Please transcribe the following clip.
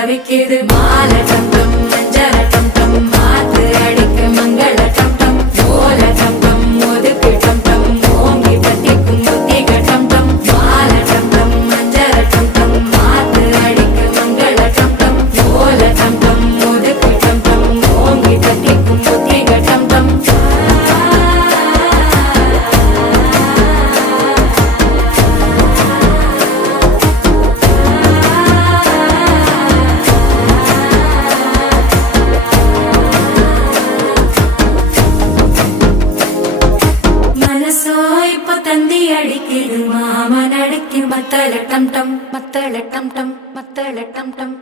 தவிக்குது மால டம் டம் மஞ்சள டம் டம் மாத்து அடிக்க மங்கள டம் டம் ஓல டம் டம் ஒதுக்கு டம் டம் ஓங்கி தட்டிக்கும் புத்திக டம் டம் மால டம் டம் மஞ்சள டம் டம் மாத்து அடிக்க மங்கள டம் டம் ஓல டம் டம் ஒதுக்கு டம் டம் ஓங்கி தட்டிக்கும் புத்திக டம் டம் தந்தி அடிக்குது மாமன் அடிக்கு மத்தள டம் டம் மத்தள டம் டம் மத்தள டம் டம்